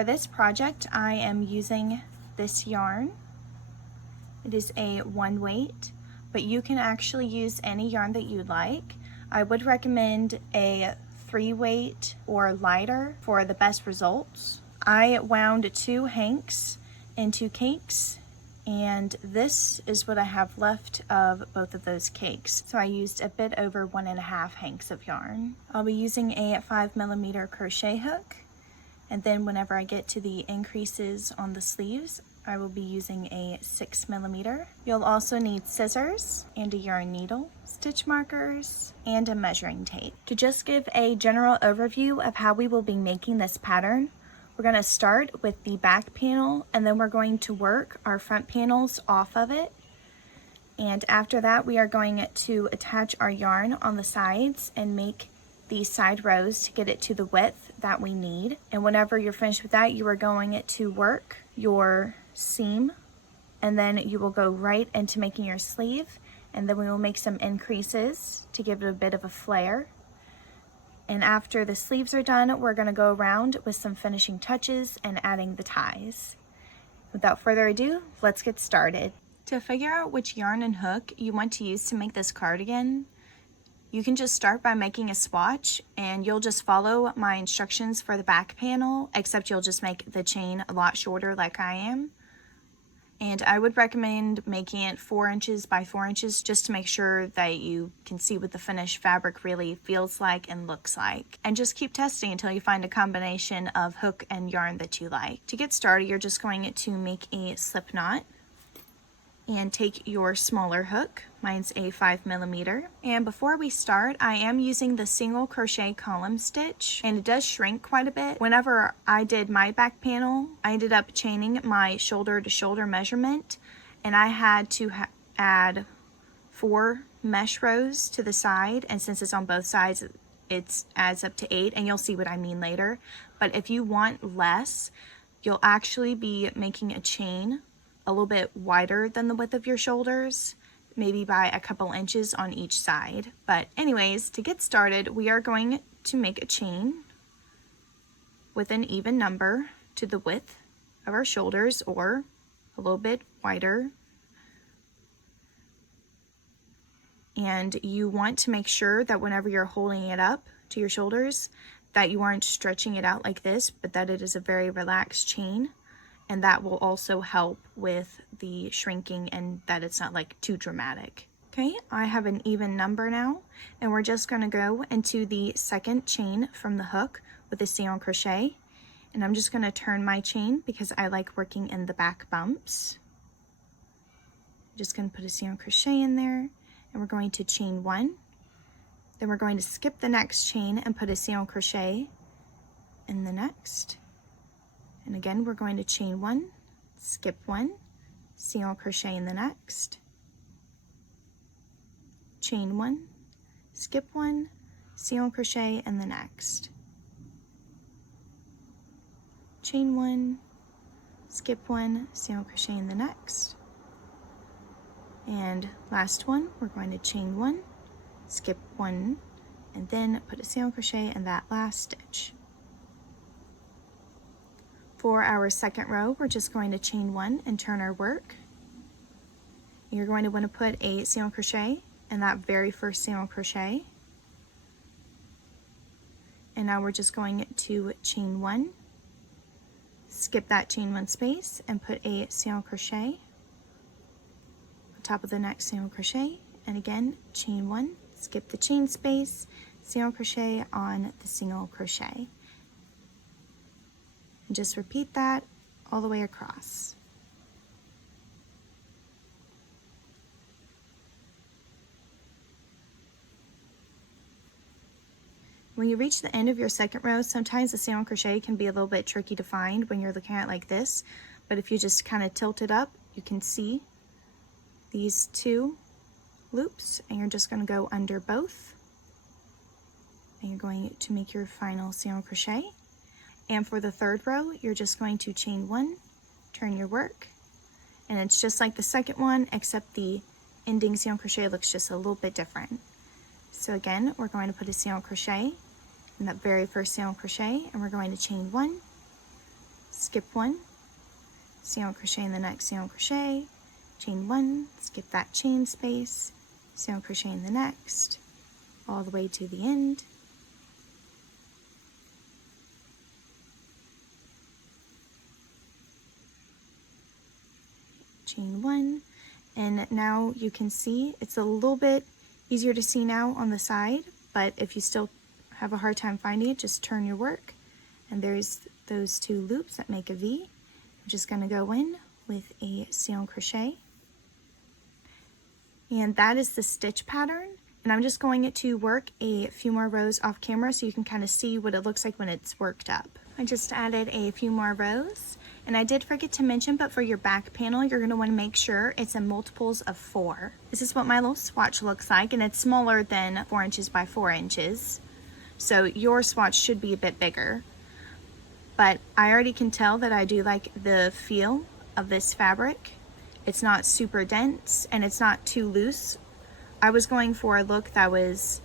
for this project, I am using this yarn. It is a 1 weight, but you can actually use any yarn that you like. I would recommend a 3 weight or lighter for the best results. I wound 2 hanks into cakes, and this is what I have left of both of those cakes. So I used a bit over 1.5 hanks of yarn. I'll be using a 5mm crochet hook, and then whenever I get to the increases on the sleeves, I will be using a 6mm. You'll also need scissors and a yarn needle, stitch markers, and a measuring tape. To just give a general overview of how we will be making this pattern, we're going to start with the back panel, and then we're going to work our front panels off of it. And after that, we are going to attach our yarn on the sides and make the side rows to get it to the width that we need. And whenever you're finished with that, you are going to work your seam, and then you will go right into making your sleeve, and then we will make some increases to give it a bit of a flare. And after the sleeves are done, we're going to go around with some finishing touches and adding the ties. Without further ado, let's get started. To figure out which yarn and hook you want to use to make this cardigan, you can just start by making a swatch, and you'll just follow my instructions for the back panel, except you'll just make the chain a lot shorter like I am. And I would recommend making it 4 inches by 4 inches just to make sure that you can see what the finished fabric really feels like and looks like. And just keep testing until you find a combination of hook and yarn that you like. To get started, you're just going to make a slip knot and take your smaller hook. Mine's a 5mm. And before we start, I am using the single crochet column stitch, and it does shrink quite a bit. Whenever I did my back panel, I ended up chaining my shoulder to shoulder measurement, and I had to add 4 mesh rows to the side, and since it's on both sides, it adds up to 8, and you'll see what I mean later. But if you want less, you'll actually be making a chain a little bit wider than the width of your shoulders, maybe by a couple inches on each side. But anyways, to get started, we are going to make a chain with an even number to the width of our shoulders, or a little bit wider. And you want to make sure that whenever you're holding it up to your shoulders, that you aren't stretching it out like this, but that it is a very relaxed chain. And that will also help with the shrinking and that it's not like too dramatic. Okay, I have an even number now, and we're just going to go into the second chain from the hook with a single crochet. And I'm just going to turn my chain because I like working in the back bumps. I'm just going to put a single crochet in there, and we're going to chain 1. Then we're going to skip the next chain and put a single crochet in the next. And again, we're going to chain 1, skip 1, single crochet in the next, chain 1, skip 1, single crochet in the next, chain 1, skip 1, single crochet in the next, and last one, we're going to chain 1, skip 1, and then put a single crochet in that last stitch. For our second row, we're just going to chain 1 and turn our work. You're going to want to put a single crochet in that very first single crochet. And now we're just going to chain 1, skip that chain 1 space, and put a single crochet on top of the next single crochet. And again, chain 1, skip the chain space, single crochet on the single crochet. And just repeat that all the way across. When you reach the end of your second row, sometimes the single crochet can be a little bit tricky to find when you're looking at it like this, but if you just kind of tilt it up, you can see these 2 loops, and you're just going to go under both, and you're going to make your final single crochet. And for the third row, you're just going to chain 1, turn your work, and it's just like the second one, except the ending single crochet looks just a little bit different. So again, we're going to put a single crochet in that very first single crochet, and we're going to chain 1, skip 1, single crochet in the next single crochet, chain 1, skip that chain space, single crochet in the next, all the way to the end. Chain 1, and now you can see it's a little bit easier to see now on the side, but if you still have a hard time finding it, just turn your work, and there's those 2 loops that make a V. I'm just going to go in with a single crochet, and that is the stitch pattern, and I'm just going to work a few more rows off camera so you can kind of see what it looks like when it's worked up. I just added a few more rows, and I did forget to mention, but for your back panel, you're going to want to make sure it's in multiples of 4. This is what my little swatch looks like, and it's smaller than 4 inches by 4 inches. So your swatch should be a bit bigger. But I already can tell that I do like the feel of this fabric. It's not super dense, and it's not too loose. I was going for a look that was,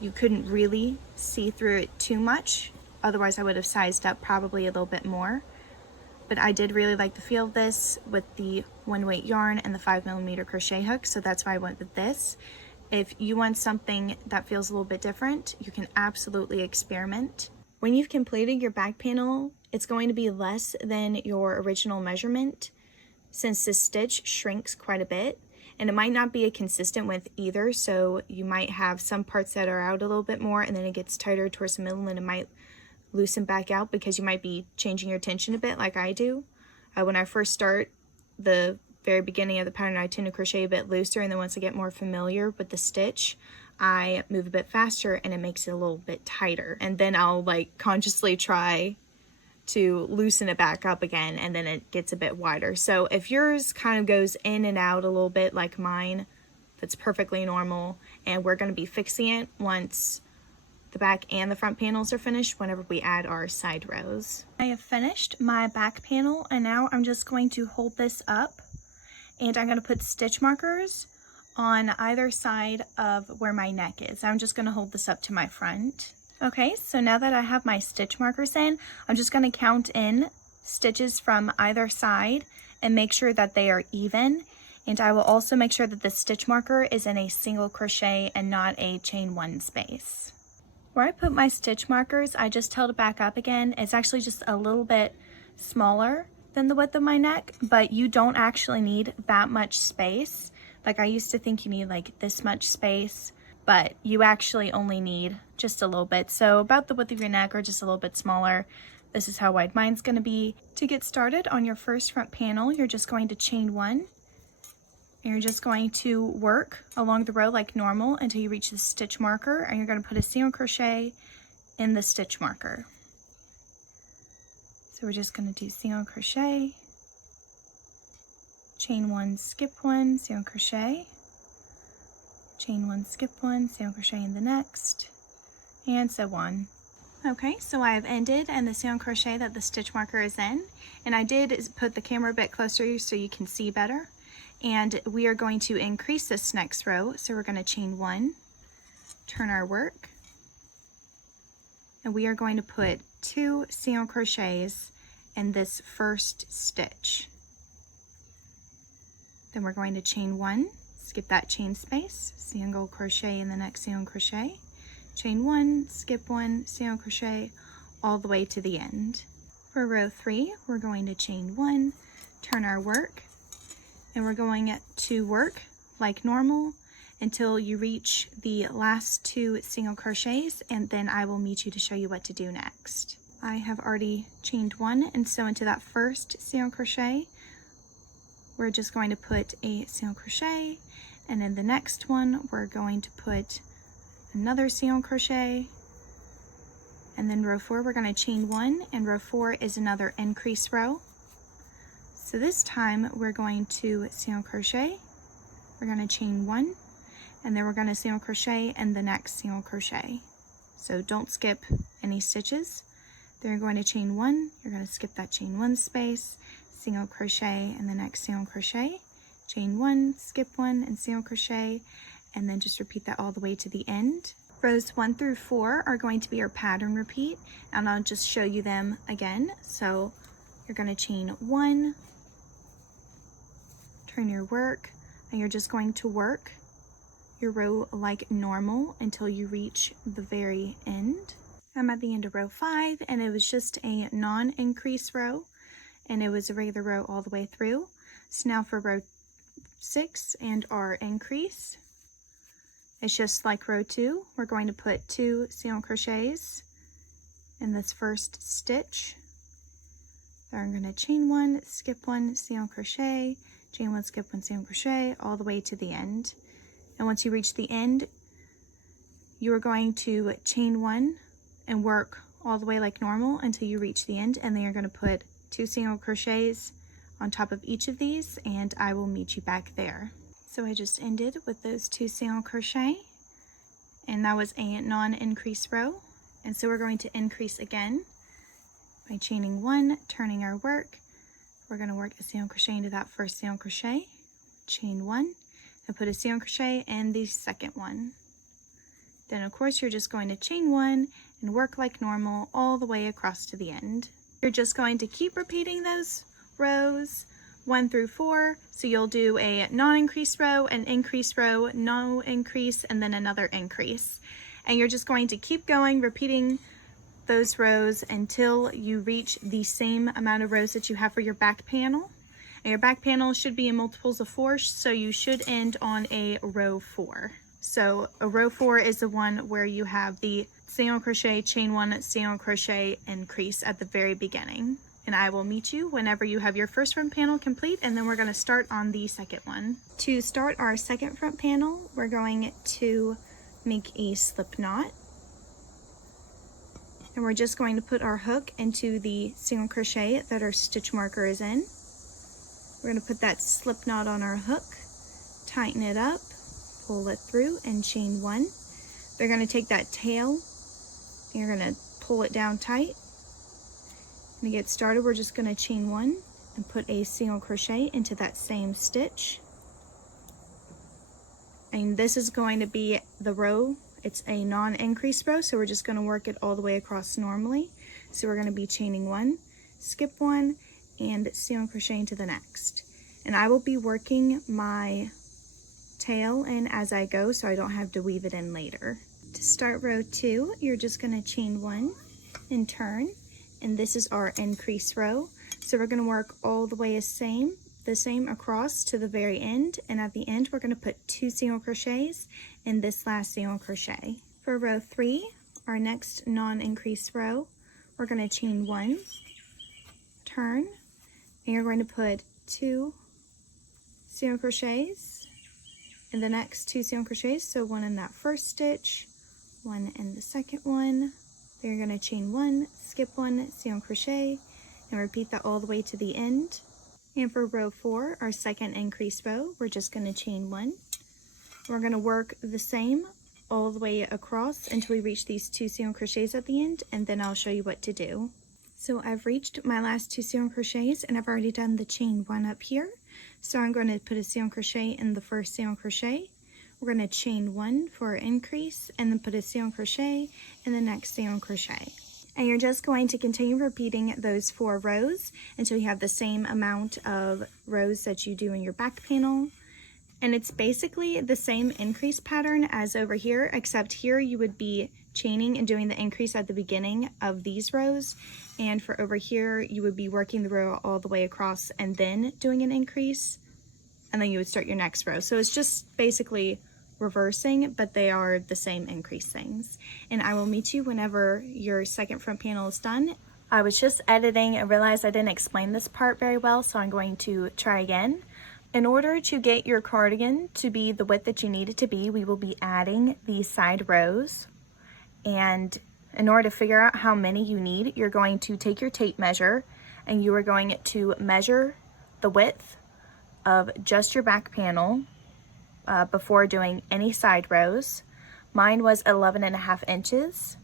you couldn't really see through it too much. Otherwise, I would have sized up probably a little bit more. But I did really like the feel of this with the 1-weight yarn and the 5mm crochet hook, so that's why I went with this. If you want something that feels a little bit different, you can absolutely experiment. When you've completed your back panel, it's going to be less than your original measurement since this stitch shrinks quite a bit, and it might not be a consistent width either, so you might have some parts that are out a little bit more and then it gets tighter towards the middle and it might loosen back out because you might be changing your tension a bit like I do. When I first start the very beginning of the pattern, I tend to crochet a bit looser, and then once I get more familiar with the stitch, I move a bit faster and it makes it a little bit tighter, and then I'll like consciously try to loosen it back up again, and then it gets a bit wider. So if yours kind of goes in and out a little bit like mine, that's perfectly normal, and we're going to be fixing it once the back and the front panels are finished whenever we add our side rows. I have finished my back panel, and now I'm just going to hold this up, and I'm going to put stitch markers on either side of where my neck is. I'm just going to hold this up to my front. Okay, so now that I have my stitch markers in, I'm just going to count in stitches from either side and make sure that they are even. And I will also make sure that the stitch marker is in a single crochet and not a chain 1 space. Where I put my stitch markers, I just held it back up again. It's actually just a little bit smaller than the width of my neck, but you don't actually need that much space. Like I used to think you need like this much space, but you actually only need just a little bit. So about the width of your neck or just a little bit smaller. This is how wide mine's gonna be. To get started on your first front panel, you're just going to chain 1. And you're just going to work along the row like normal until you reach the stitch marker, and you're going to put a single crochet in the stitch marker. So we're just going to do single crochet, chain 1, skip 1, single crochet, chain 1, skip 1, single crochet in the next, and so on. Okay, so I have ended and the single crochet that the stitch marker is in, and I did put the camera a bit closer so you can see better. And we are going to increase this next row, so we're going to chain 1, turn our work, and we are going to put 2 single crochets in this first stitch. Then we're going to chain 1, skip that chain space, single crochet in the next single crochet, chain 1, skip 1, single crochet, all the way to the end. For row 3, we're going to chain 1, turn our work, and we're going to work like normal until you reach the last 2 single crochets, and then I will meet you to show you what to do next. I have already chained 1, and so into that first single crochet, we're just going to put a single crochet, and in the next one, we're going to put another single crochet, and then row 4, we're going to chain 1, and row 4 is another increase row. So this time we're going to single crochet, we're going to chain 1, and then we're going to single crochet and the next single crochet. So don't skip any stitches. Then you're going to chain 1, you're going to skip that chain 1 space, single crochet and the next single crochet, chain 1, skip 1 and single crochet, and then just repeat that all the way to the end. Rows 1 through 4 are going to be our pattern repeat, and I'll just show you them again. So you're going to chain 1, turn your work, and you're just going to work your row like normal until you reach the very end. I'm at the end of row 5, and it was just a non-increase row, and it was a regular row all the way through. So now for row 6 and our increase, it's just like row 2. We're going to put 2 single crochets in this first stitch. Then I'm going to chain 1, skip 1, single crochet, chain 1, skip 1, single crochet, all the way to the end. And once you reach the end, you are going to chain 1 and work all the way like normal until you reach the end, and then you're going to put 2 single crochets on top of each of these, and I will meet you back there. So I just ended with those 2 single crochet, and that was a non-increase row. And so we're going to increase again by chaining 1, turning our work. We're going to work a single crochet into that first single crochet, chain 1, and put a single crochet in the second one. Then of course you're just going to chain 1 and work like normal all the way across to the end. You're just going to keep repeating those rows 1 through 4. So you'll do a non-increase row, an increase row, no increase, and then another increase. And you're just going to keep going, repeating those rows until you reach the same amount of rows that you have for your back panel. And your back panel should be in multiples of 4, so you should end on a row 4. So a row 4 is the one where you have the single crochet, chain 1, single crochet, increase at the very beginning. And I will meet you whenever you have your first front panel complete, and then we're going to start on the second one. To start our second front panel, we're going to make a slip knot. And we're just going to put our hook into the single crochet that our stitch marker is in. We're going to put that slip knot on our hook, tighten it up, pull it through, and chain 1. They're going to take that tail, and you're going to pull it down tight. To get started, we're just going to chain 1 and put a single crochet into that same stitch. And this is going to be the row. It's a non-increase row, so we're just going to work it all the way across normally. So we're going to be chaining 1, skip 1, and single crochet into the next. And I will be working my tail in as I go, so I don't have to weave it in later. To start row 2, you're just going to chain 1 and turn. And this is our increase row. So we're going to work all the way the same across to the very end. And at the end, we're going to put 2 single crochets in this last single crochet. For row 3, our next non-increase row, we're going to chain 1, turn, and you're going to put 2 single crochets in the next 2 single crochets. So 1 in that first stitch, 1 in the second one. Then you're going to chain 1, skip 1, single crochet, and repeat that all the way to the end. And for row 4, our second increase row, we're just going to chain 1. We're going to work the same all the way across until we reach these 2 single crochets at the end, and then I'll show you what to do. So I've reached my last 2 single crochets, and I've already done the chain 1 up here. So I'm going to put a single crochet in the first single crochet. We're going to chain 1 for our increase, and then put a single crochet in the next single crochet. And you're just going to continue repeating those 4 rows until you have the same amount of rows that you do in your back panel. And it's basically the same increase pattern as over here, except here you would be chaining and doing the increase at the beginning of these rows. And for over here, you would be working the row all the way across and then doing an increase. And then you would start your next row. So it's just basically reversing, but they are the same increase things. And I will meet you whenever your second front panel is done. I was just editing and realized I didn't explain this part very well, so I'm going to try again. In order to get your cardigan to be the width that you need it to be, we will be adding these side rows. And in order to figure out how many you need, you're going to take your tape measure and you are going to measure the width of just your back panel before doing any side rows. Mine was 11.5 inches.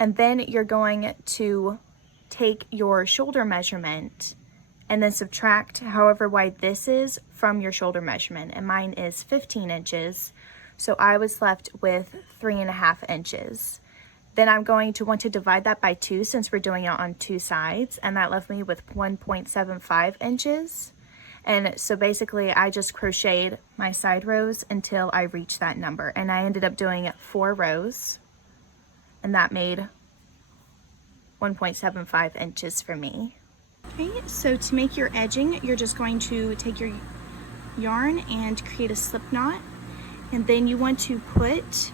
And then you're going to take your shoulder measurement and then subtract however wide this is from your shoulder measurement. And mine is 15 inches. So I was left with 3.5 inches. Then I'm going to want to divide that by 2 since we're doing it on 2 sides, and that left me with 1.75 inches. And so basically I just crocheted my side rows until I reached that number, and I ended up doing 4 rows, and that made 1.75 inches for me. Okay, so to make your edging, you're just going to take your yarn and create a slip knot, and then you want to put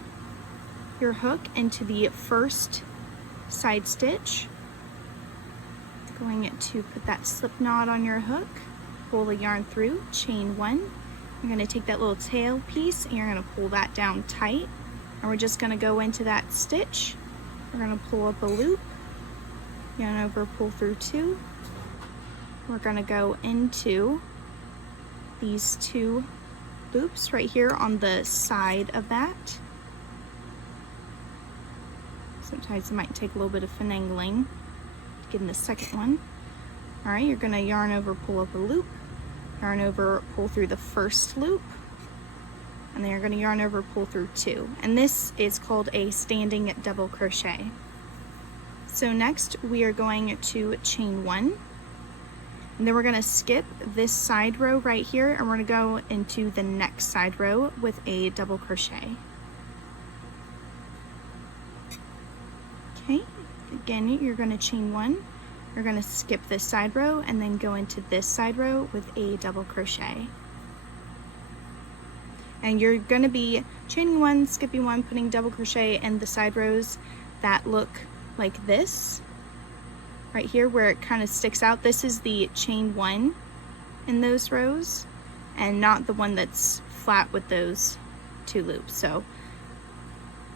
your hook into the first side stitch. Going to put that slip knot on your hook, pull the yarn through, chain 1. You're going to take that little tail piece and you're going to pull that down tight, and we're just going to go into that stitch. We're going to pull up a loop, yarn over, pull through 2. We're going to go into these 2 loops right here on the side of that. Sometimes it might take a little bit of finagling to get in the second one. All right, you're gonna yarn over, pull up a loop, yarn over, pull through the first loop, and then you're gonna yarn over, pull through 2. And this is called a standing double crochet. So next we are going to chain 1, and then we're gonna skip this side row right here, and we're gonna go into the next side row with a double crochet. Okay, again, you're going to chain 1, you're going to skip this side row and then go into this side row with a double crochet. And you're going to be chaining 1, skipping 1, putting double crochet in the side rows that look like this. Right here where it kind of sticks out, this is the chain 1 in those rows and not the one that's flat with those 2 loops. So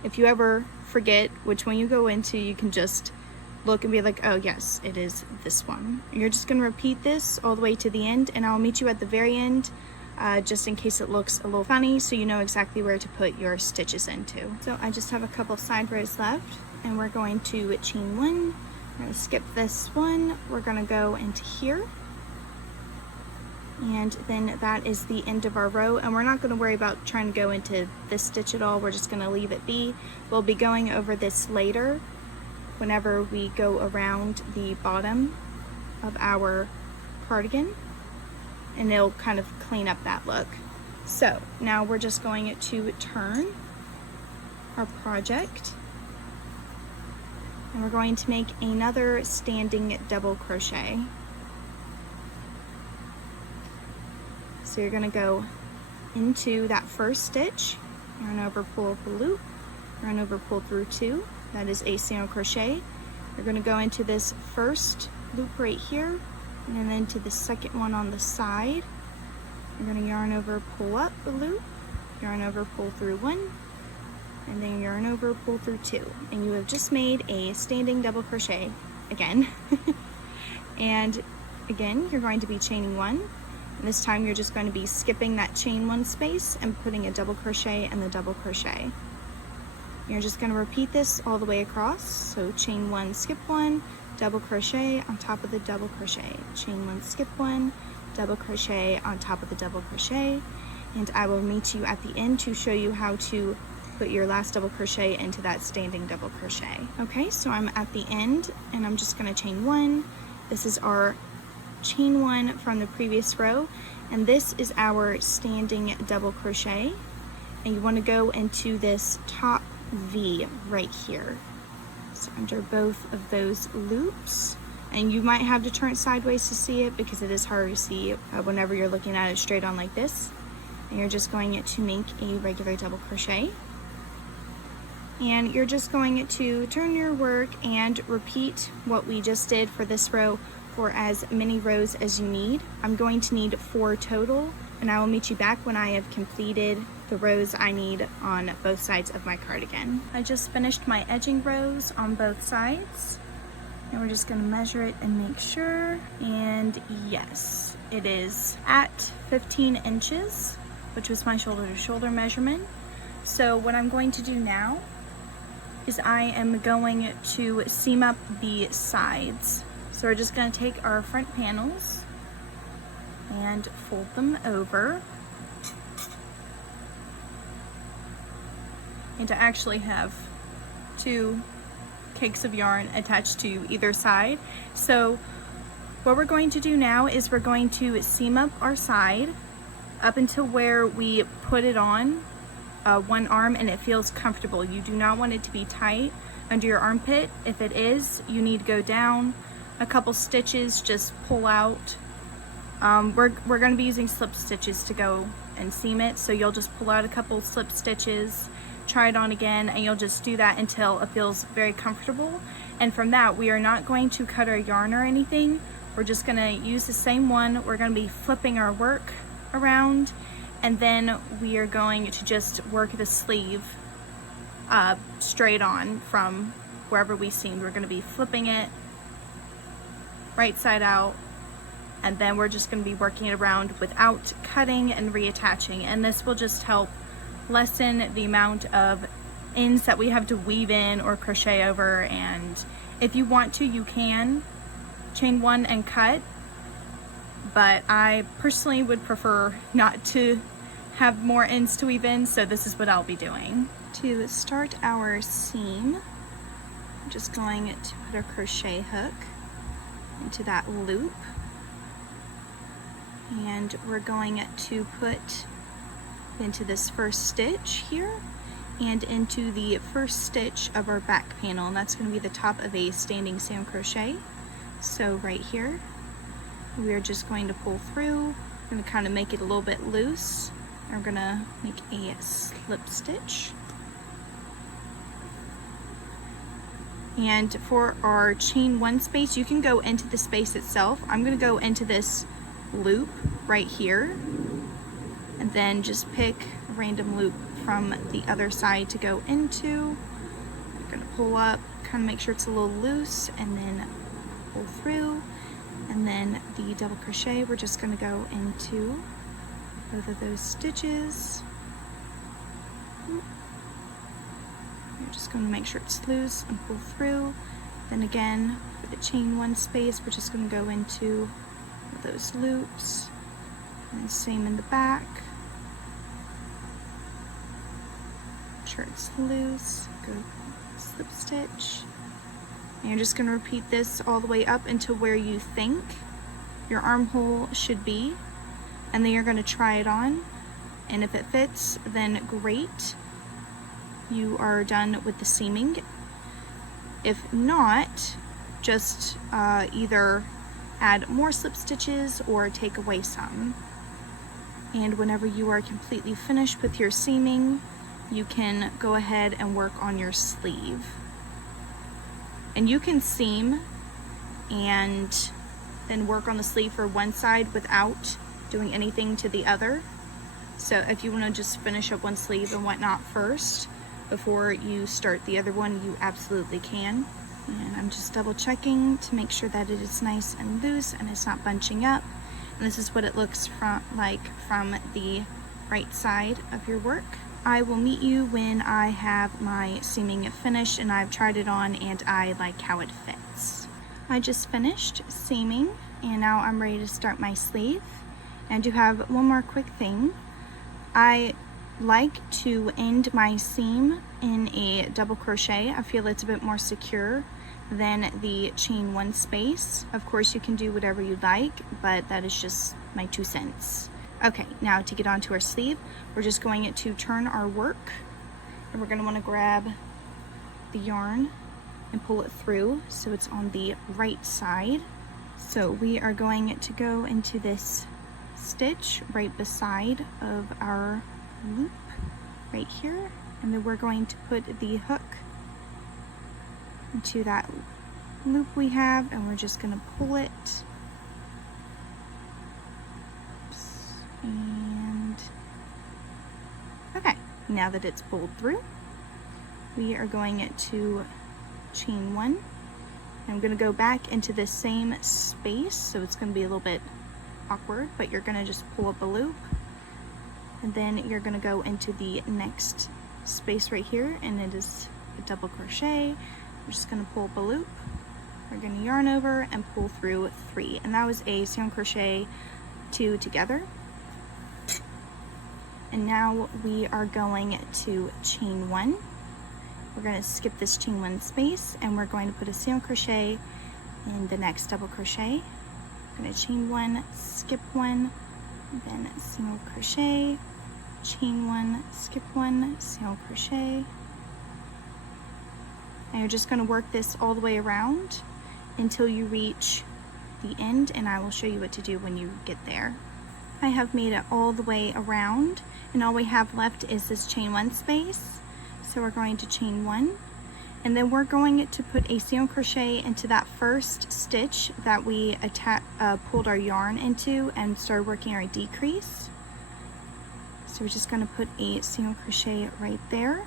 if you ever forget which one you go into, you can just look and be like, oh yes, it is this one. You're just going to repeat this all the way to the end, and I'll meet you at the very end just in case it looks a little funny, so you know exactly where to put your stitches into. So I just have a couple side rows left, and we're going to chain 1. We're going to skip this one, we're going to go into here, and then that is the end of our row, and we're not going to worry about trying to go into this stitch at all. We're just going to leave it be. We'll be going over this later whenever we go around the bottom of our cardigan, and it'll kind of clean up that look. So now we're just going to turn our project, and we're going to make another standing double crochet. So you're going to go into that first stitch, yarn over, pull up a loop, yarn over, pull through 2. That is a single crochet. You're going to go into this first loop right here, and then into the second one on the side. You're going to yarn over, pull up a loop, yarn over, pull through 1, and then yarn over, pull through 2. And you have just made a standing double crochet again. And again, you're going to be chaining 1. And this time you're just going to be skipping that chain 1 space and putting a double crochet and the double crochet. You're just going to repeat this all the way across. So chain 1, skip 1, double crochet on top of the double crochet, chain 1, skip 1, double crochet on top of the double crochet, and I will meet you at the end to show you how to put your last double crochet into that standing double crochet. Okay, so I'm at the end, and I'm just going to chain 1. This is our chain 1 from the previous row, and this is our standing double crochet, and you want to go into this top V right here, so under both of those loops, and you might have to turn it sideways to see it because it is hard to see whenever you're looking at it straight on like this. And you're just going to make a regular double crochet, and you're just going to turn your work and repeat what we just did for this row for as many rows as you need. I'm going to need 4 total, and I will meet you back when I have completed the rows I need on both sides of my cardigan. I just finished my edging rows on both sides, and we're just going to measure it and make sure, and yes, it is at 15 inches, which was my shoulder to shoulder measurement. So what I'm going to do now is I am going to seam up the sides. So we're just going to take our front panels and fold them over. And to actually have 2 cakes of yarn attached to either side. So what we're going to do now is we're going to seam up our side up until where we put it on one arm and it feels comfortable. You do not want it to be tight under your armpit. If it is, you need to go down a couple stitches, just pull out. We're going to be using slip stitches to go and seam it, so you'll just pull out a couple slip stitches, try it on again, and you'll just do that until it feels very comfortable. And from that, we are not going to cut our yarn or anything. We're just going to use the same one. We're going to be flipping our work around, and then we are going to just work the sleeve straight on from wherever we seamed. We're going to be flipping it right side out, and then we're just going to be working it around without cutting and reattaching. And this will just help lessen the amount of ends that we have to weave in or crochet over. And if you want to, you can chain one and cut, but I personally would prefer not to have more ends to weave in, so this is what I'll be doing. To start our seam, I'm just going to put a crochet hook into that loop, and we're going to put into this first stitch here and into the first stitch of our back panel, and that's going to be the top of a standing Sam crochet. So right here, we are just going to pull through. We're going to kind of make it a little bit loose. We're going to make a slip stitch. And for our chain one space, you can go into the space itself. I'm going to go into this loop right here, and then just pick a random loop from the other side to go into. I'm going to pull up, kind of make sure it's a little loose, and then pull through. And then the double crochet, we're just going to go into both of those stitches. You're just going to make sure it's loose and pull through. Then again, for the chain one space, we're just going to go into those loops, and same in the back. Make sure it's loose, go slip stitch. And you're just going to repeat this all the way up into where you think your armhole should be, and then you're going to try it on, and if it fits, then great, you are done with the seaming. If not, just either add more slip stitches or take away some. And whenever you are completely finished with your seaming, you can go ahead and work on your sleeve. And you can seam and then work on the sleeve for one side without doing anything to the other. So if you want to just finish up one sleeve and whatnot first before you start the other one, you absolutely can. And I'm just double checking to make sure that it is nice and loose and it's not bunching up. And this is what it looks like from the right side of your work. I will meet you when I have my seaming finished and I've tried it on and I like how it fits. I just finished seaming and now I'm ready to start my sleeve. And I do have one more quick thing. I like to end my seam in a double crochet. I feel it's a bit more secure than the chain one space. Of course you can do whatever you like, but that is just my 2 cents. Okay, now to get onto our sleeve, we're just going to turn our work, and we're going to want to grab the yarn and pull it through so it's on the right side. So we are going to go into this stitch right beside of our loop right here, and then we're going to put the hook into that loop we have, and we're just going to pull it. And okay, now that it's pulled through, we are going to chain one. I'm going to go back into the same space, so it's going to be a little bit awkward, but you're going to just pull up a loop, and then you're going to go into the next space right here, and it is a double crochet. We're just going to pull up a loop, we're going to yarn over and pull through 3, and that was a single crochet 2 together. And now we are going to chain 1, we're going to skip this chain 1 space and we're going to put a single crochet in the next double crochet. I'm going to chain 1, skip 1, then single crochet, chain 1, skip 1, single crochet. And you're just going to work this all the way around until you reach the end, and I will show you what to do when you get there. I have made it all the way around, and all we have left is this chain 1 space. So we're going to chain 1, and then we're going to put a single crochet into that first stitch that we pulled our yarn into and started working our decrease. So we're just going to put a single crochet right there,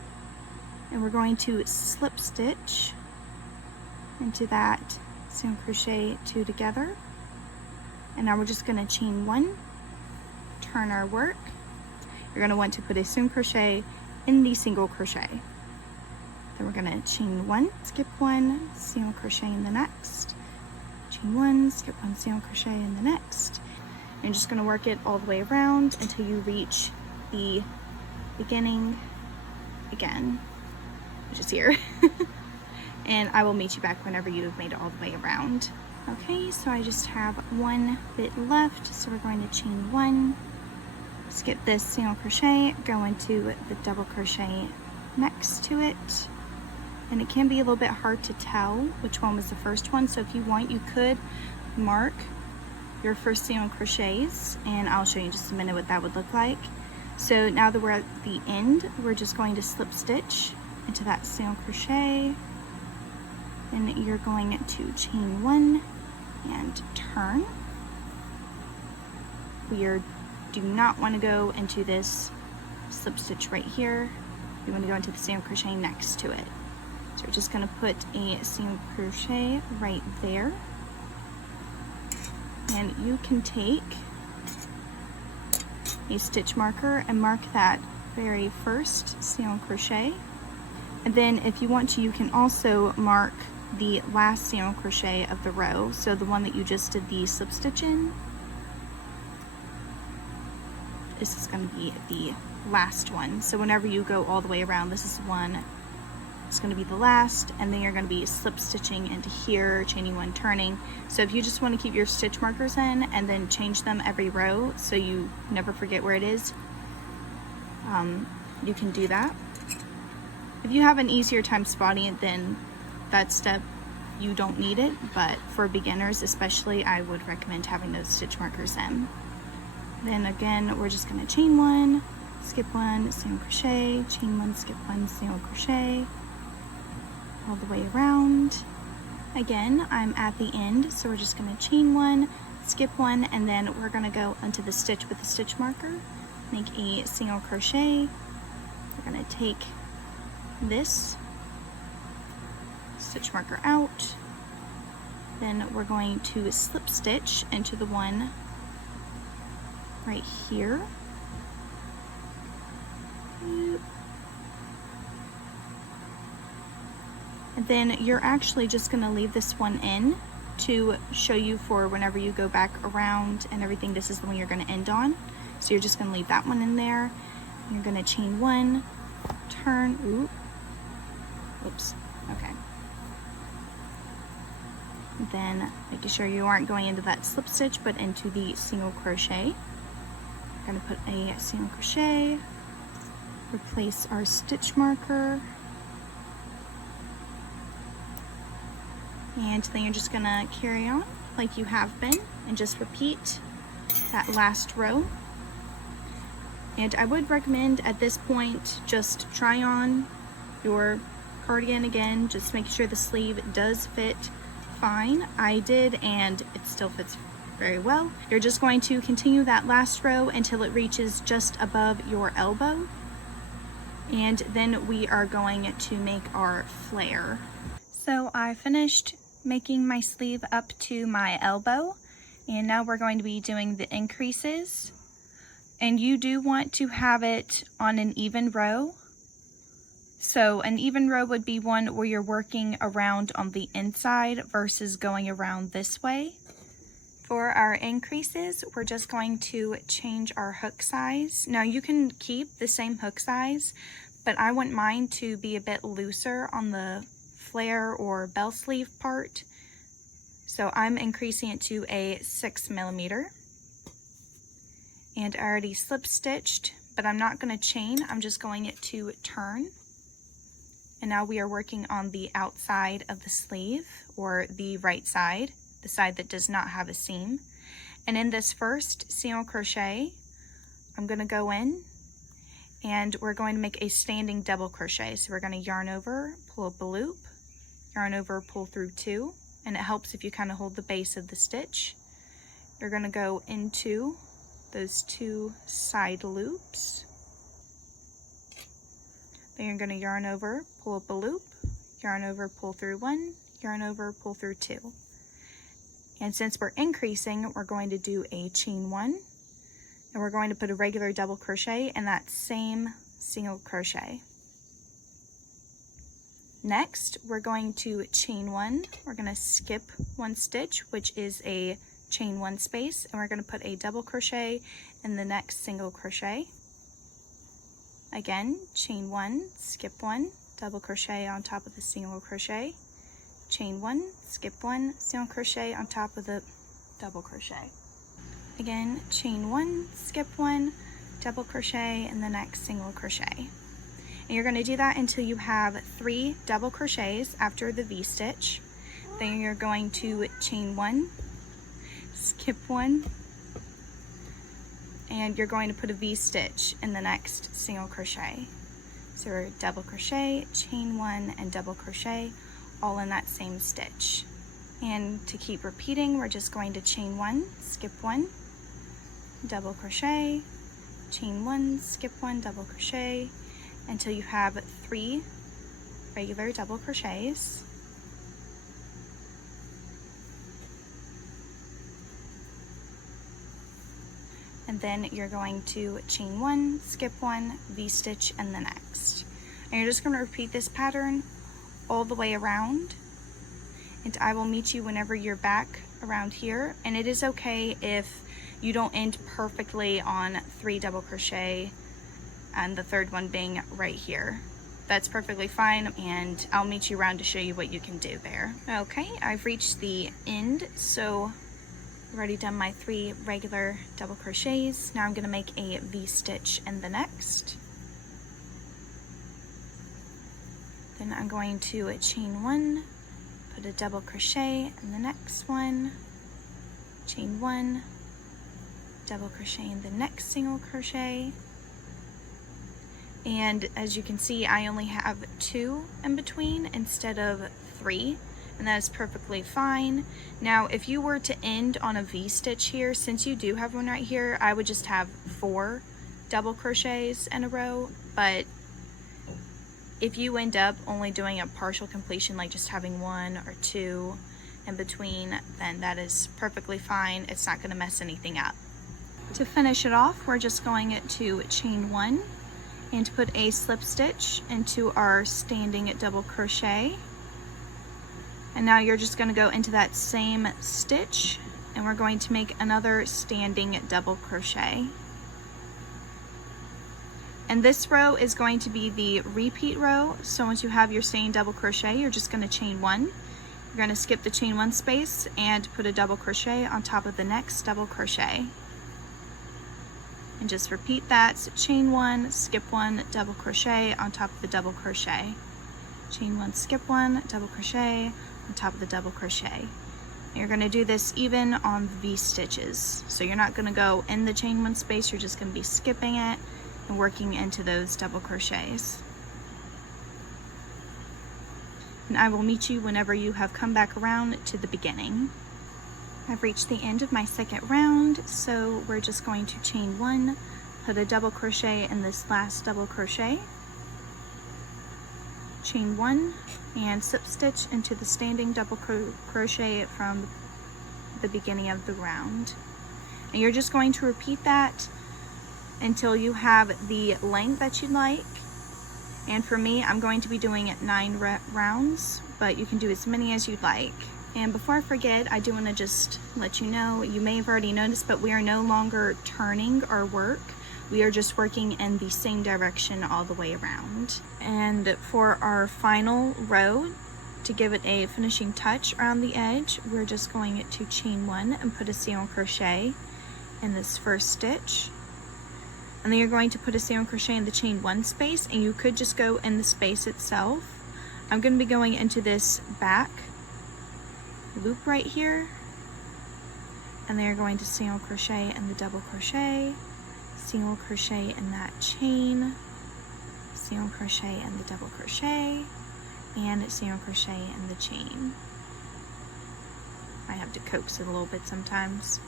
and we're going to slip stitch into that single crochet 2 together. And now we're just going to chain 1, turn our work. You're going to want to put a single crochet in the single crochet. Then we're going to chain 1, skip 1, single crochet in the next, chain 1, skip 1, single crochet in the next. And you're just going to work it all the way around until you reach the beginning again, which is here. And I will meet you back whenever you've made it all the way around. Okay, so I just have 1 bit left, so we're going to chain 1, skip this single crochet, go into the double crochet next to it. And it can be a little bit hard to tell which one was the first one, so if you want, you could mark your first single crochets, and I'll show you in just a minute what that would look like. So now that we're at the end, we're just going to slip stitch into that single crochet. Then you're going to chain 1 and turn. We do not want to go into this slip stitch right here. We want to go into the single crochet next to it. So we're just going to put a single crochet right there. And you can take a stitch marker and mark that very first single crochet. And then if you want to, you can also mark the last single crochet of the row, so the one that you just did the slip stitch in. This is going to be the last one, so whenever you go all the way around, this is one, it's going to be the last, and then you're going to be slip stitching into here, chaining 1, turning. So if you just want to keep your stitch markers in and then change them every row so you never forget where it is, you can do that. If you have an easier time spotting it, then that step, you don't need it, but for beginners especially, I would recommend having those stitch markers in. Then again, we're just going to chain 1, skip 1, single crochet, chain 1, skip 1, single crochet, all the way around. Again, I'm at the end, so we're just going to chain 1, skip 1, and then we're going to go into the stitch with the stitch marker, make a single crochet. We're going to take this stitch marker out, then we're going to slip stitch into the one right here. And then you're actually just going to leave this one in to show you for whenever you go back around and everything, this is the one you're going to end on. So you're just going to leave that one in there. You're going to chain 1, turn, oops, okay. Then making sure you aren't going into that slip stitch but into the single crochet. We're going to put a single crochet, replace our stitch marker, and then you're just going to carry on like you have been and just repeat that last row. And I would recommend at this point just try on your cardigan again, just make sure the sleeve does fit fine. I did, and it still fits very well. You're just going to continue that last row until it reaches just above your elbow, and then we are going to make our flare. So I finished making my sleeve up to my elbow, and now we're going to be doing the increases. And you do want to have it on an even row. So an even row would be one where you're working around on the inside versus going around this way. For our increases, we're just going to change our hook size. Now you can keep the same hook size, but I want mine to be a bit looser on the flare or bell sleeve part. So I'm increasing it to a 6mm. And I already slip stitched, but I'm not going to chain, I'm just going to turn. And now we are working on the outside of the sleeve, or the right side, the side that does not have a seam. And in this first single crochet, I'm going to go in and we're going to make a standing double crochet. So we're going to yarn over, pull up a loop, yarn over, pull through 2, and it helps if you kind of hold the base of the stitch. You're going to go into those 2 side loops. Then you're going to yarn over, pull up a loop, yarn over, pull through 1, yarn over, pull through 2. And since we're increasing, we're going to do a chain 1, and we're going to put a regular double crochet in that same single crochet. Next, we're going to chain 1. We're going to skip 1 stitch, which is a chain 1 space, and we're going to put a double crochet in the next single crochet. Again, chain 1, skip 1, double crochet on top of the single crochet, chain 1, skip 1, single crochet on top of the double crochet. Again, chain 1, skip 1, double crochet in the next single crochet. And you're going to do that until you have 3 double crochets after the V-stitch. Then you're going to chain 1, skip 1, and you're going to put a V-stitch in the next single crochet. So we're double crochet, chain 1, and double crochet, all in that same stitch. And to keep repeating, we're just going to chain 1, skip 1, double crochet, chain 1, skip 1, double crochet, until you have 3 regular double crochets. And then you're going to chain 1, skip 1, V-stitch, and the next. And you're just going to repeat this pattern all the way around. And I will meet you whenever you're back around here. And it is okay if you don't end perfectly on 3 double crochet and the third one being right here. That's perfectly fine, and I'll meet you around to show you what you can do there. Okay, I've reached the end, so I've already done my 3 regular double crochets. Now I'm going to make a V-stitch in the next. Then I'm going to chain 1, put a double crochet in the next one, chain 1, double crochet in the next single crochet. And as you can see, I only have 2 in between instead of 3. And that is perfectly fine. Now, if you were to end on a V-stitch here, since you do have one right here, I would just have 4 double crochets in a row. But if you end up only doing a partial completion, like just having 1 or 2 in between, then that is perfectly fine. It's not going to mess anything up. To finish it off, we're just going to chain 1 and put a slip stitch into our standing double crochet. And now you're just going to go into that same stitch, and we're going to make another standing double crochet. And this row is going to be the repeat row. So once you have your standing double crochet, you're just going to chain 1. You're going to skip the chain 1 space and put a double crochet on top of the next double crochet. And just repeat that. So chain 1, skip 1, double crochet on top of the double crochet. Chain 1, skip 1, double crochet on top of the double crochet. And you're going to do this even on V stitches. So you're not going to go in the chain 1 space, you're just going to be skipping it and working into those double crochets. And I will meet you whenever you have come back around to the beginning. I've reached the end of my second round, so we're just going to chain 1, put a double crochet in this last double crochet, chain 1, and slip stitch into the standing double crochet from the beginning of the round. And you're just going to repeat that until you have the length that you'd like. And for me, I'm going to be doing 9 rounds, but you can do as many as you'd like. And before I forget, I do want to just let you know, you may have already noticed, but we are no longer turning our work. We are just working in the same direction all the way around. And for our final row, to give it a finishing touch around the edge, we're just going to chain 1 and put a single crochet in this first stitch. And then you're going to put a single crochet in the chain 1 space, and you could just go in the space itself. I'm going to be going into this back loop right here, and then you're going to single crochet in the double crochet, single crochet in that chain, single crochet in the double crochet, and single crochet in the chain. I have to coax it a little bit sometimes.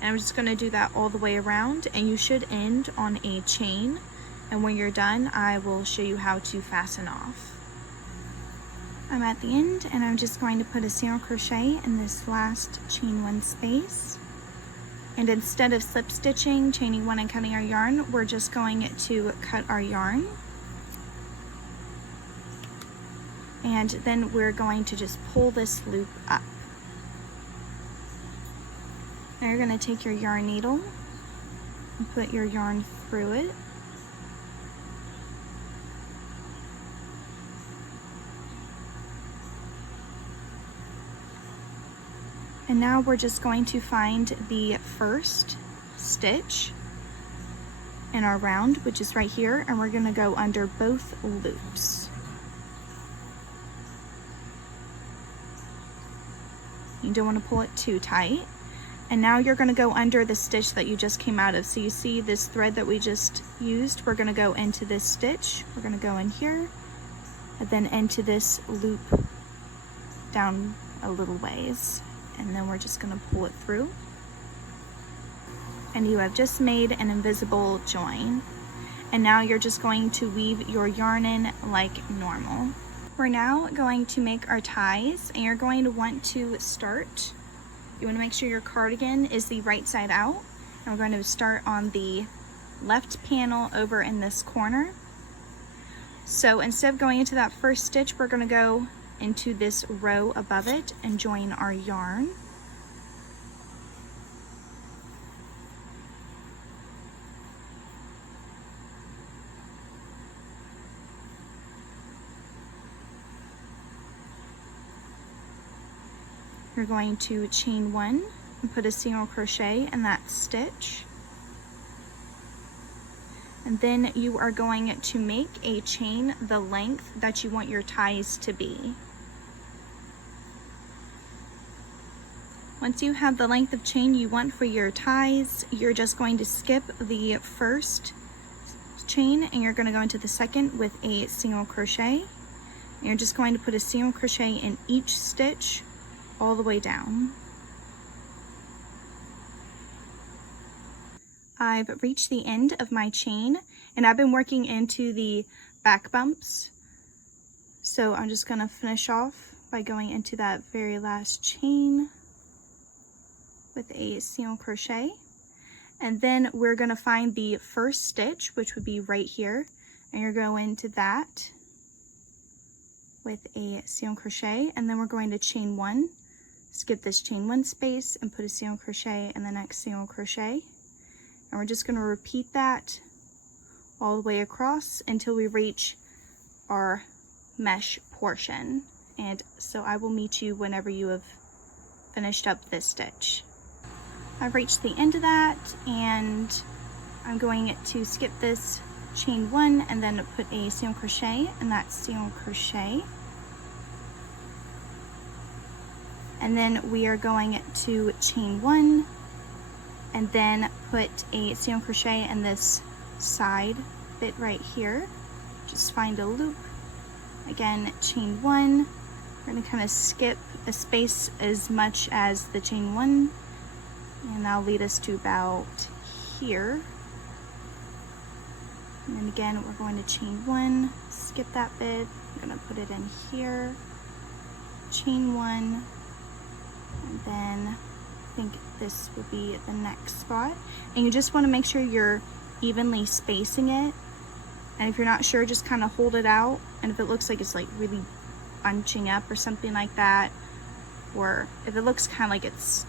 And I'm just going to do that all the way around, and you should end on a chain, and when you're done I will show you how to fasten off. I'm at the end, and I'm just going to put a single crochet in this last chain 1 space, and instead of slip stitching, chaining 1 and cutting our yarn, we're just going to cut our yarn. And then we're going to just pull this loop up. Now you're going to take your yarn needle and put your yarn through it. And now we're just going to find the first stitch in our round, which is right here, and we're going to go under both loops. You don't want to pull it too tight. And now you're going to go under the stitch that you just came out of. So you see this thread that we just used, we're going to go into this stitch. We're going to go in here and then into this loop down a little ways. And then we're just going to pull it through. And you have just made an invisible join. And now you're just going to weave your yarn in like normal. We're now going to make our ties, and you're going to want to start. You want to make sure your cardigan is the right side out. And we're going to start on the left panel over in this corner. So instead of going into that first stitch, we're going to go into this row above it and join our yarn. You're going to chain 1 and put a single crochet in that stitch. And then you are going to make a chain the length that you want your ties to be. Once you have the length of chain you want for your ties, you're just going to skip the first chain and you're going to go into the second with a single crochet. And you're just going to put a single crochet in each stitch all the way down. I've reached the end of my chain, and I've been working into the back bumps. So I'm just going to finish off by going into that very last chain with a single crochet. And then we're going to find the first stitch, which would be right here, and you're going into that with a single crochet, and then we're going to chain 1. Skip this chain 1 space and put a single crochet in the next single crochet. And we're just going to repeat that all the way across until we reach our mesh portion. And so I will meet you whenever you have finished up this stitch. I've reached the end of that, and I'm going to skip this chain 1 and then put a single crochet in that single crochet. And then we are going to chain 1 and then put a single crochet in this side bit right here. Just find a loop. Again, chain 1. We're going to kind of skip a space as much as the chain 1. And that'll lead us to about here. And then again, we're going to chain 1, skip that bit. I'm going to put it in here. Chain 1. And then I think this would be the next spot. And you just want to make sure you're evenly spacing it. And if you're not sure, just kind of hold it out. And if it looks like it's like really bunching up or something like that, or if it looks kind of like it's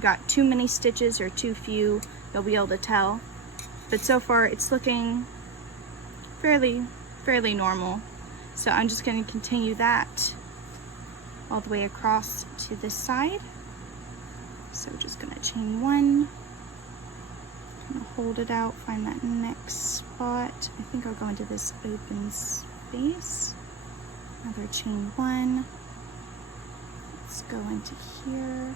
got too many stitches or too few, you'll be able to tell. but so far it's looking fairly normal. So I'm just going to continue that all the way across to this side. So we're just going to chain one, kind of hold it out, find that next spot. I think I'll go into this open space. Another chain one. Let's go into here.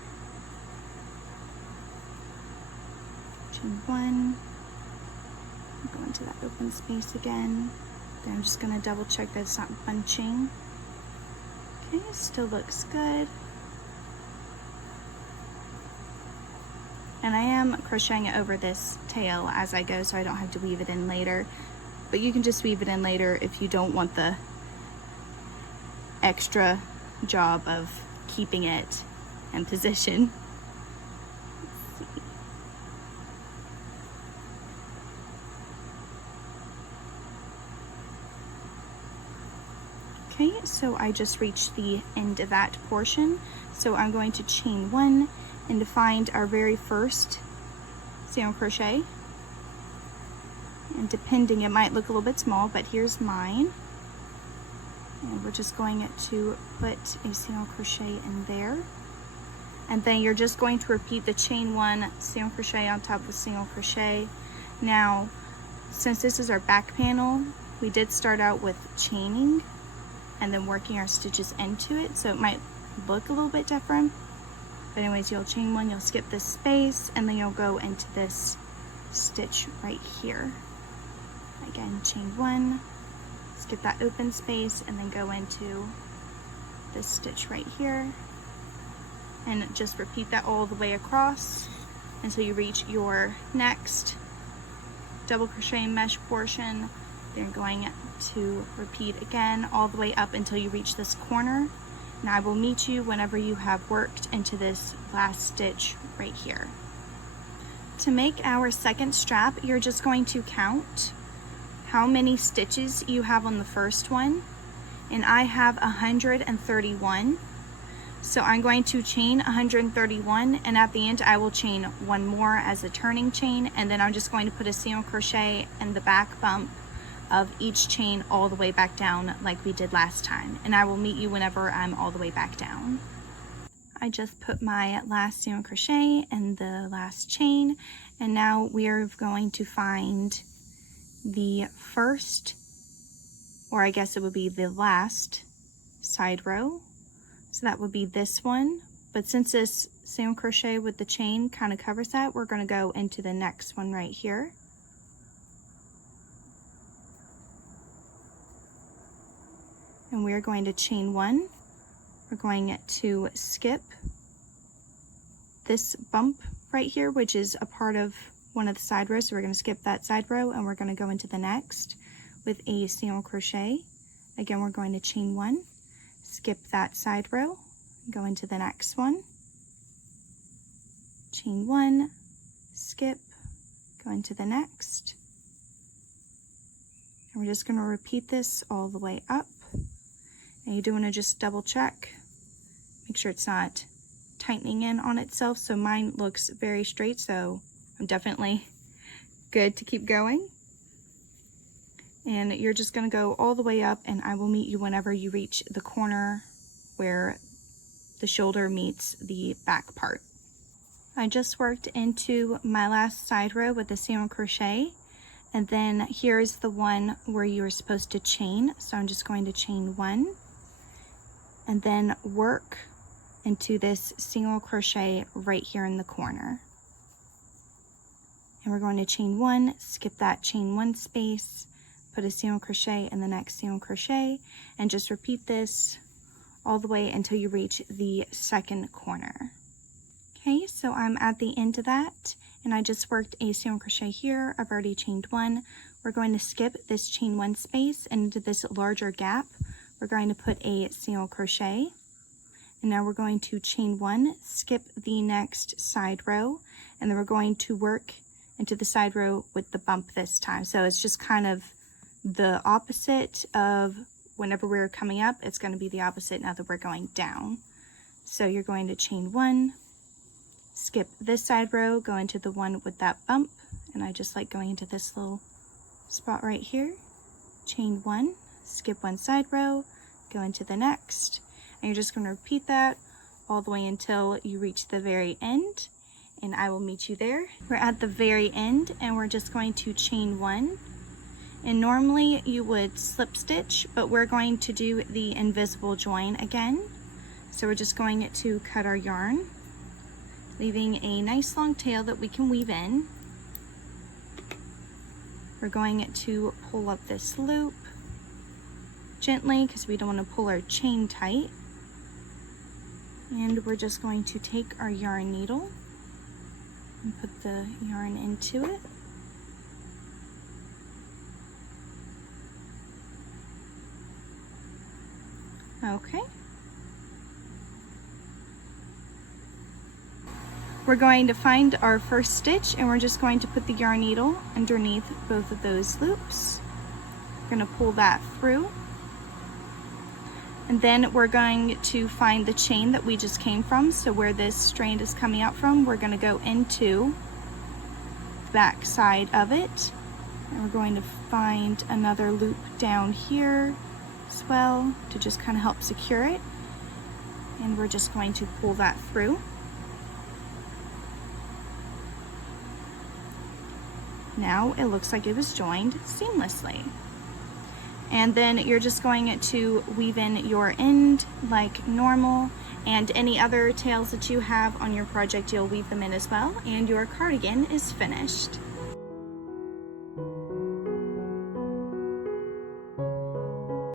Chain one. Go into that open space again. Then I'm just going to double check that it's not bunching. Okay, still looks good. And I am crocheting it over this tail as I go so I don't have to weave it in later. But you can just weave it in later if you don't want the extra job of keeping it in position. Okay, so I just reached the end of that portion. So I'm going to chain one and to find our very first single crochet. And depending, it might look a little bit small, but here's mine. And we're just going to put a single crochet in there. And then you're just going to repeat the chain one, single crochet on top of a single crochet. Now, since this is our back panel, we did start out with chaining and then working our stitches into it, so it might look a little bit different. But anyways, you'll chain one, you'll skip this space, and then you'll go into this stitch right here. Again, chain one, skip that open space, and then go into this stitch right here. And just repeat that all the way across until you reach your next double crochet mesh portion. Then you're going to repeat again all the way up until you reach this corner. And I will meet you whenever you have worked into this last stitch right here. To make our second strap, you're just going to count how many stitches you have on the first one. And I have 131. So I'm going to chain 131, and at the end I will chain one more as a turning chain, and then I'm just going to put a single crochet in the back bump of each chain all the way back down like we did last time. And I will meet you whenever I'm all the way back down. I just put my last single crochet in the last chain, and now we are going to find the first, or I guess it would be the last side row. So that would be this one, but since this single crochet with the chain kind of covers that, we're going to go into the next one right here. And we're going to chain one. We're going to skip this bump right here, which is a part of one of the side rows. So we're going to skip that side row, and we're going to go into the next with a single crochet. Again, we're going to chain one, skip that side row, go into the next one, chain one, skip, go into the next, and we're just going to repeat this all the way up. And you do want to just double check, make sure it's not tightening in on itself. So mine looks very straight, so I'm definitely good to keep going. And you're just going to go all the way up, and I will meet you whenever you reach the corner where the shoulder meets the back part. I just worked into my last side row with a single crochet, and then here's the one where you were supposed to chain. So I'm just going to chain one and then work into this single crochet right here in the corner. And we're going to chain one, skip that chain one space, put a single crochet in the next single crochet, and just repeat this all the way until you reach the second corner. Okay, so I'm at the end of that, and I just worked a single crochet here. I've already chained one. We're going to skip this chain one space, and into this larger gap we're going to put a single crochet, and now we're going to chain one, skip the next side row, and then we're going to work into the side row with the bump this time. So it's just kind of the opposite of whenever we're coming up, it's going to be the opposite now that we're going down. So you're going to chain one, skip this side row, go into the one with that bump, And I just like going into this little spot right here, chain 1, skip 1 side row, go into the next, and you're just going to repeat that all the way until you reach the very end, and I will meet you there. We're at the very end and we're just going to chain 1, and normally you would slip stitch, but we're going to do the invisible join again. So we're just going to cut our yarn, leaving a nice long tail that we can weave in. We're going to pull up this loop gently because we don't want to pull our chain tight. And we're just going to take our yarn needle and put the yarn into it. Okay. We're going to find our first stitch and we're just going to put the yarn needle underneath both of those loops. We're going to pull that through. And then we're going to find the chain that we just came from. So where this strand is coming out from, we're going to go into the back side of it. And we're going to find another loop down here as well to just kind of help secure it. And we're just going to pull that through. Now it looks like it was joined seamlessly. And then you're just going to weave in your end like normal, and any other tails that you have on your project, you'll weave them in as well, and your cardigan is finished.